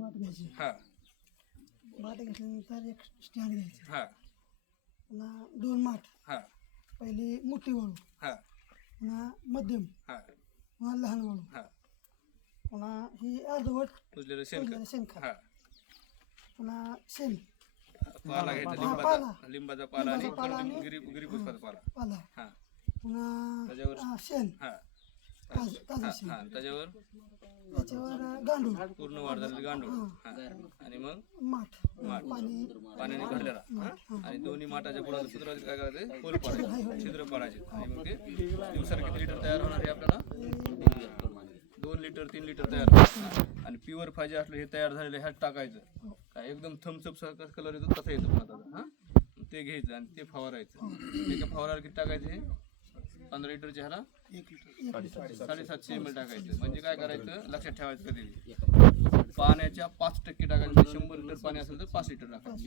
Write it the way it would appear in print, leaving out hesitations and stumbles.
माठ घ्यायची. हा माठ घेतल्यानंतर एक स्टँड घ्यायचं. हा पुन्हा 2 माठ. हा पहिली मोठी वळू, हा पुन्हा मध्यम, हा पुन्हा लहान वळू, हा पुन्हा ही अर्धवट उजलेलं शेणखत. शेणखत, हा पुन्हा शेण पाला घ्यायचा, पाला. लिंबाचा पाला लिंबाचा पाला आणि आणि गिरीपुष्पाचा पाला. पाला, हा पुन्हा त्याच्यावर शेण, हा ताजं हा शेण, हा त्याच्यावर त्याच्यावर गांडूळ, पूर्ण वाढ झालेली गांडूळ. हा आणि मग माठ, माठ पाण्याने भरलेला. हा? आणि दोन्ही माठाच्या बुडाला सुधारायचे काय करायचे, होल पाडायचे, छिद्र पाडायचे. आणि मग ते दिवसाला किती लिटर तयार होणार आहे आपल्याला, 2 लिटर 3 लिटर तयार होणार. आणि प्युअर पाहिजे असलं हे तयार झालेलं ह्यात टाकायचं. काय एकदम थम्सअप सारखा कलर येतो तसा येतो भाताचा. हा ते घ्यायचं आणि ते फवारायचं. एका फवाराला किती टाकायचं, हे 15 लिटरच्या ह्याला 750 ml टाकायचं. म्हणजे काय करायचं लक्षात ठेवायचं, कधी पाण्याच्या 5% टाकायचं. 100 लिटर पाणी असेल तर 5 लिटर टाकायचं.